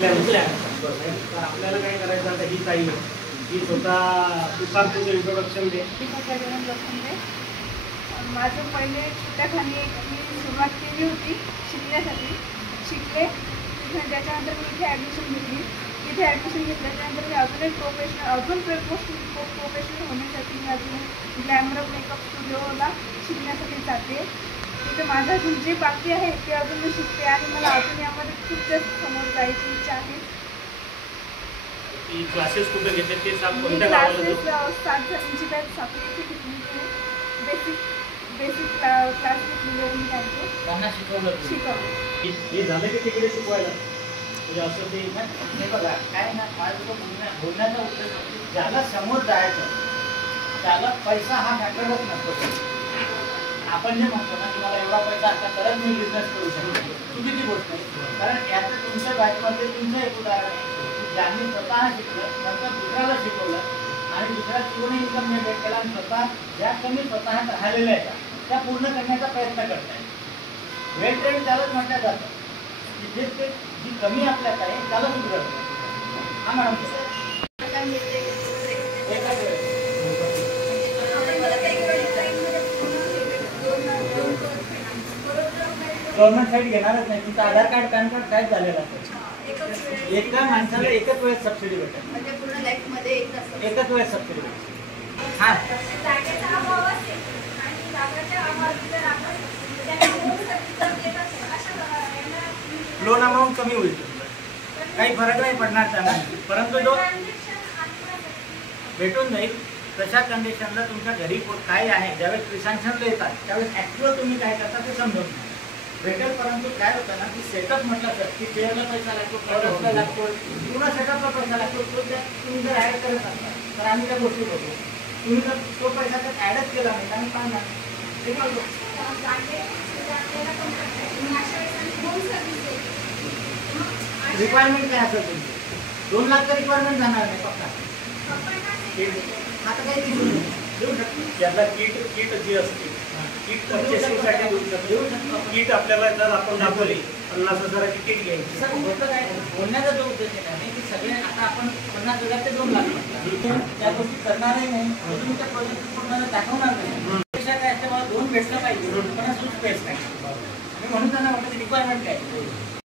तर आपल्याला काय करायचं आता ही ताई ही स्वतः तुझं इंट्रोडक्शन दे. माझं पहिले छोट्याखानी मी सुरुवात केली होती शिकण्यासाठी. शिकले त्याच्यानंतर मी इथे ॲडमिशन घेतली. इथे ॲडमिशन घेतल्याच्यानंतर मी अजून प्रोफेशनल होण्यासाठी मी अजून ग्लॅमर मेकअप स्टुडिओला शिकण्यासाठी जाते. तिथे माझं अजून जे बाकी आहे ते अजून मी शिकते आणि मला अजून यामध्ये खूप जास्त समोर जायची इच्छा आहे. क्लासेस कुठे घेते ते कोणत्या गावाला? 7 जणींची बॅच साखरेची घेतली. बेसिक क्लास घेतलेले मी त्यांना शिकवलं. हे झालं की तिकडे शिकवायला म्हणजे असं ते हे बघा काय ना माझं बोलण्याचा उद्देश ज्याला समोर जायचं त्याला पैसा हा मॅटरच नसतो. आपण जे म्हणतो ना की मला एवढा पैसा आता तरच मी बिझनेस करू शकतो, चुकीची गोष्ट आहे. कारण याचं तुमच्या बॅचमध्ये तुमचं एक उदाहरण आहे की ज्यांनी स्वतः शिकलं नंतर दुसऱ्याला शिकवलं आणि दुसऱ्या पूर्ण इन्कम जनरेट केला आणि स्वतः ज्या कमी स्वतः राहिलेल्या आहेत त्या पूर्ण करण्याचा प्रयत्न करत आहे. वेल ट्रेन त्यालाच म्हटलं जातं की जे ते जी कमी आपल्यात आहे त्याला सुधारतं. हा मॅडम गव्हर्नमेंट साईड घेणारच नाही. तिथं आधार कार्ड पॅन कार्ड काहीच झालेलं असेल एका माणसाला एकच वेळेस सबसिडी भेटेल. म्हणजे पूर्ण लाईफमध्ये एकच वेळेस सबसिडी भेटेल. हां लोन अमाऊंट कमी होईल, काही फरक नाही पडणार त्यांना, परंतु जो भेटून जाईल तशा कंडिशनला तुमच्या घरी काय आहे ज्यावेळेस प्रिसॅन्शनला येतात त्यावेळेस ॲक्च्युअल तुम्ही काय करता ते समजून भेटेल. परंतु काय होतं ना की सेटअप म्हटलं तर की चेअरला पैसा लागतो, प्रोडक्टला लागतो, पूर्ण सेटअपला पैसा लागतो. तो त्यात तुम्ही जर ॲड करत असाल तर आम्ही त्या गोष्टी बघू. तुम्ही जर तो पैसा त्यात ॲडच केला नाही आम्ही काय नाही रिक्वायरमेंट काय असेल तुमची 2 लाख तर रिक्वायरमेंट जाणार नाही पक्का. आता काही देऊ शकतो यातला किट जी असते किट परचेसिंगसाठी देऊ शकतो. किट आपल्याला जर आपण दाखवली 50,000ची किट घ्यायची. सर होतं काय बोलण्याचा जो उद्देश आहे की सगळे आता आपण 50,000 ते 2 लाख म्हटलं त्या गोष्टी करणारही नाही. तुम्ही त्या प्रोजेक्ट पूर्ण दाखवणार नाही. पेक्षा काय त्याच्यामध्ये 2 भेटलं पाहिजे पण सूट पेस नाही. म्हणून त्यांना म्हटलं रिक्वायरमेंट काय